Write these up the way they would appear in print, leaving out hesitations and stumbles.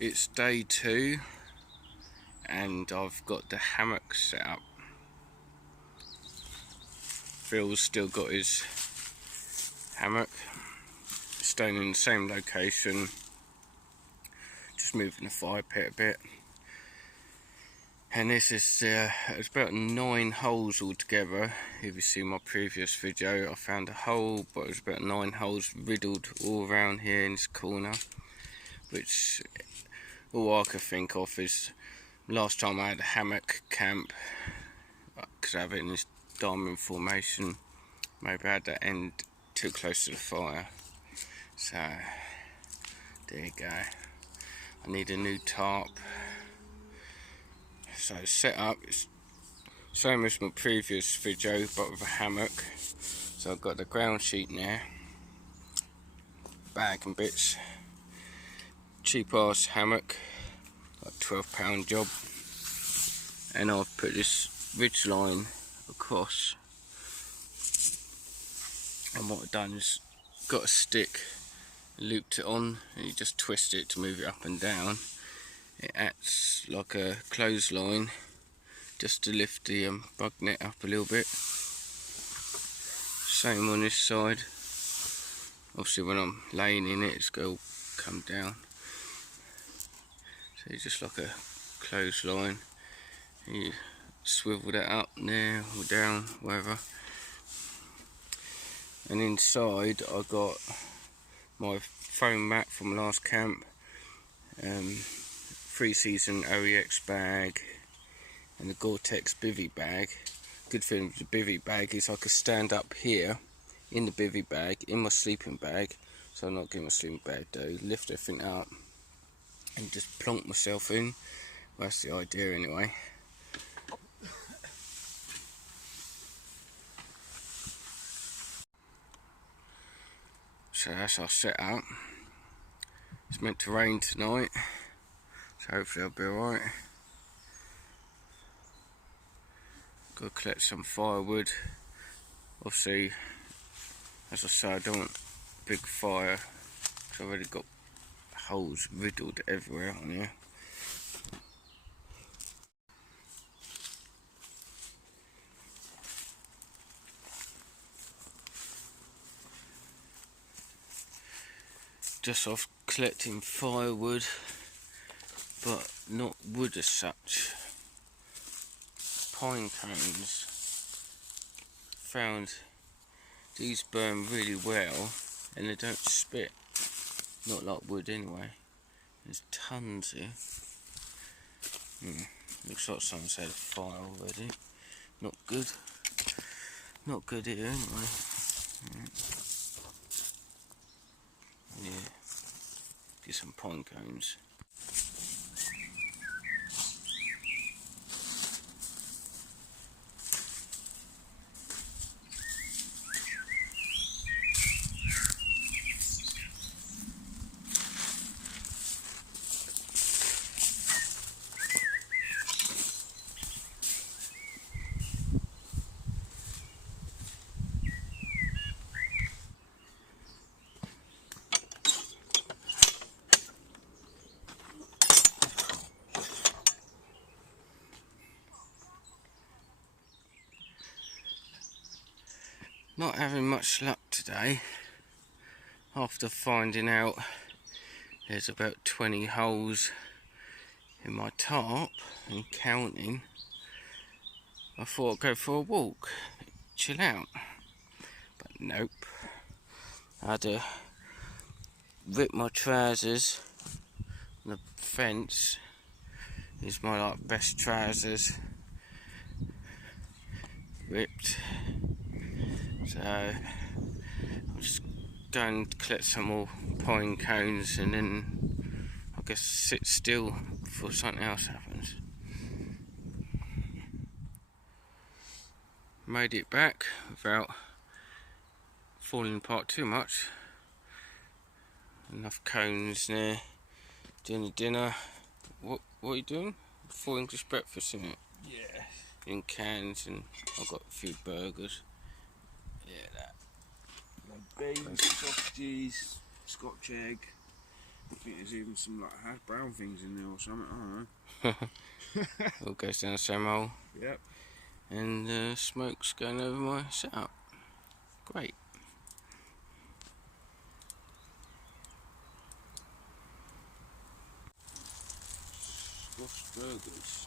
It's day 2 and I've got the hammock set up. Phil's still got his hammock, staying in the same location, just moving the fire pit a bit. And this is it's about 9 holes altogether. If you see my previous video, I found a hole, but it was about 9 holes riddled all around here in this corner, which all I could think of is last time I had a hammock camp, because I have it in this diamond formation, maybe I had that end too close to the fire. So there you go. I need a new tarp. So set up, it's same as my previous video but with a hammock. So I've got the ground sheet now, bag and bits, cheap ass hammock, like £12 job, and I've put this ridge line across, and what I've done is got a stick, looped it on, and you just twist it to move it up and down. It acts like a clothesline just to lift the bug net up a little bit. Same on this side. Obviously when I'm laying in it, it's going to come down. So it's just like a clothesline. You swivel that up there or down, wherever. And inside I got my foam mat from last camp, 3-season OEX bag, and the Gore-Tex bivvy bag. Good thing with the bivvy bag is I could stand up here in the bivvy bag, in my sleeping bag, so I'm not getting my sleeping bag though, lift everything up and just plonk myself in. Well, that's the idea anyway. So that's our setup. It's meant to rain tonight, so hopefully I'll be alright. Got to collect some firewood. Obviously, as I say, I don't want a big fire, because I've already got holes riddled everywhere on here. Just off collecting firewood, but not wood as such. Pine cones. Found these burn really well and they don't spit, not like wood anyway. There's tons here. Looks like someone's had a fire already. Not good. Not good here anyway. Yeah, get some pine cones. Not having much luck today, after finding out there's about 20 holes in my tarp and counting. I thought I'd go for a walk, chill out, but nope. I had to rip my trousers on the fence. These are my best trousers, ripped. So I'm just going to collect some more pine cones and then I guess sit still before something else happens. Made it back without falling apart too much. Enough cones there. Doing the dinner. What are you doing? Full English breakfast, isn't it? Yeah. In cans, and I've got a few burgers. Yeah, that. Beans, sausages, Scotch egg, I think there's even some like hash brown things in there or something. I don't know. All goes down the same hole. Yep. And smoke's going over my setup. Great. Squash burgers.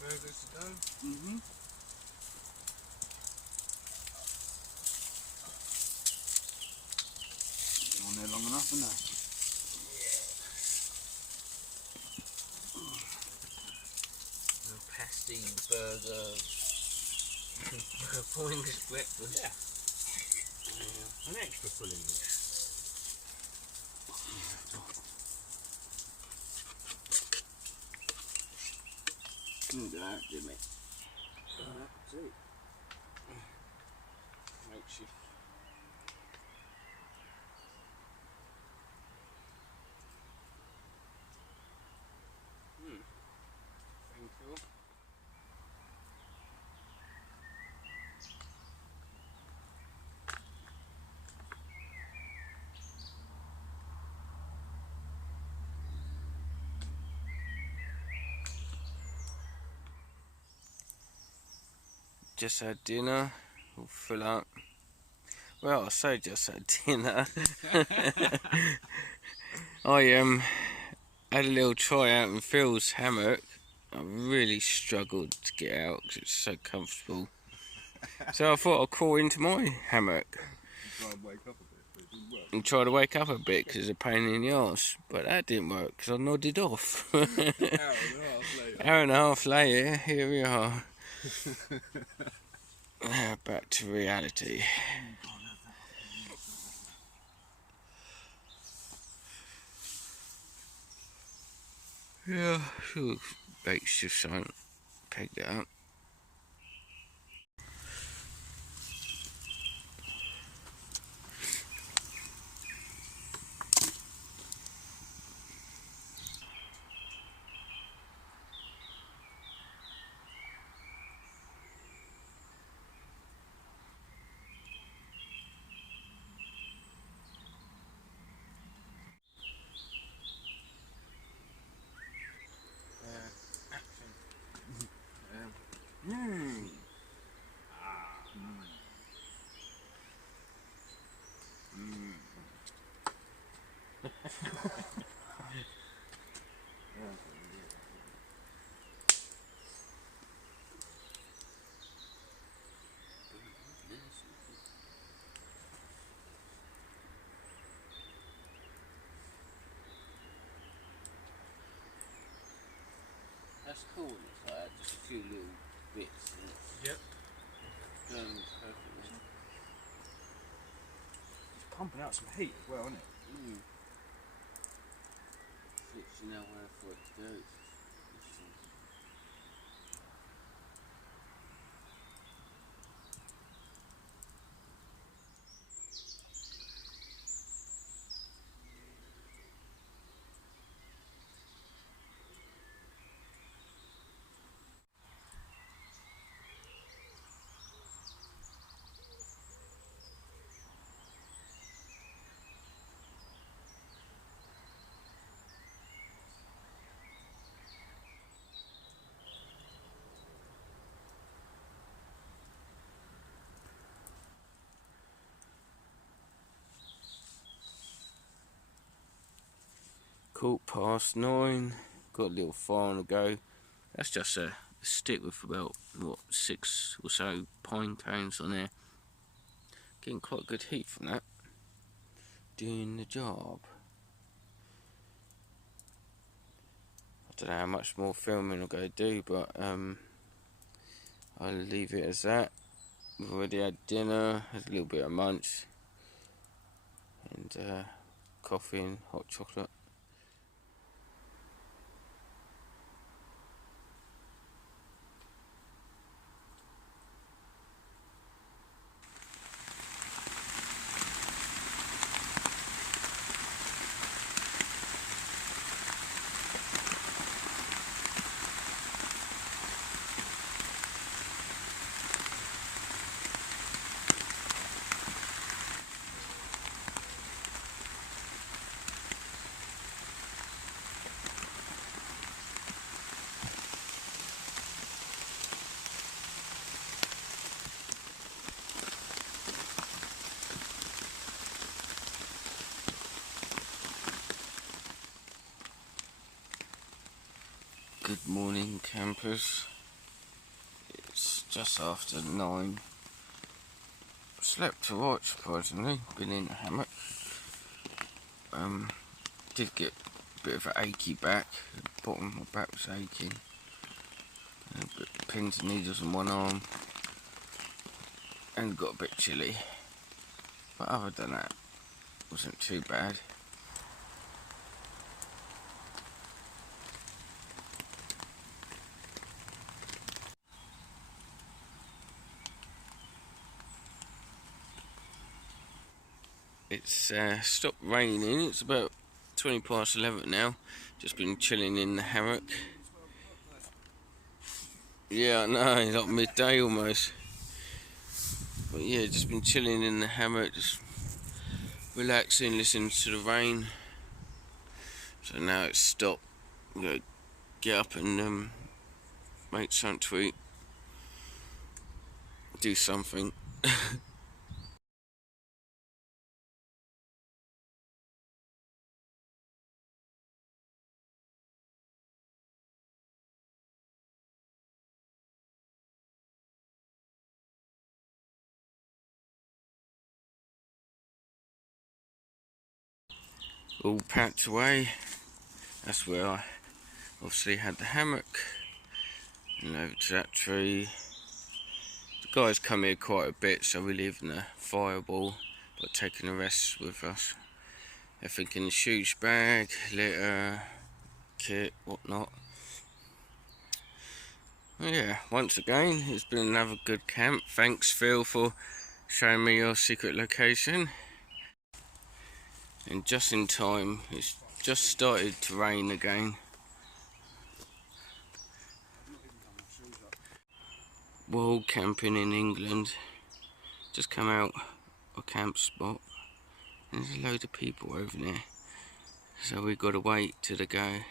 Burgers to go. Been on there long enough, isn't it? Pasty burger for English breakfast. An extra full English. Look at that, didn't it? That's it. Makes you. Thank you. Just had dinner, all full up. Well, I say just had dinner. I had a little try out in Phil's hammock. I really struggled to get out because it's so comfortable. So I thought I'd crawl into my hammock Try and wake up a bit, but it didn't work. and try to wake up a bit because it's a pain in the arse. But that didn't work because I nodded off. Hour and a half later. Hour and a half later, here we are. Back to reality. Yeah, sure. Bait shift something. Peg that up. That's cool, it's like just a few little bits and it's Yep. going perfectly. It's pumping out some heat as well, isn't it? Literally nowhere for it to go. 9:15. Got a little far to go. That's just a stick with about, what, 6 or so pine cones on there. Getting quite good heat from that. Doing the job. I don't know how much more filming I'm going to do, but I'll leave it as that. We've already had dinner, had a little bit of munch, and coffee and hot chocolate. Good morning, campers. It's just after 9. Slept alright, surprisingly. Been in the hammock. Did get a bit of an achy back. The bottom of my back was aching. A bit of pins and needles in one arm. And got a bit chilly. But other than that, wasn't too bad. It's stopped raining. It's about 11:20 now. Just been chilling in the hammock. Yeah, I know, it's like midday almost. But yeah, just been chilling in the hammock, just relaxing, listening to the rain. So now it's stopped. I'm gonna get up and make something to eat. Do something. All packed away. That's where I obviously had the hammock. And over to that tree. The guys come here quite a bit, so we leave in the Firewood, but taking the rest with us. Everything in the shoes bag, litter, kit, whatnot. Yeah, once again, it's been another good camp. Thanks, Phil, for showing me your secret location. And just in time, it's just started to rain again. Wild camping in England. Just come out a camp spot. And there's a load of people over there. So we've got to wait till they go.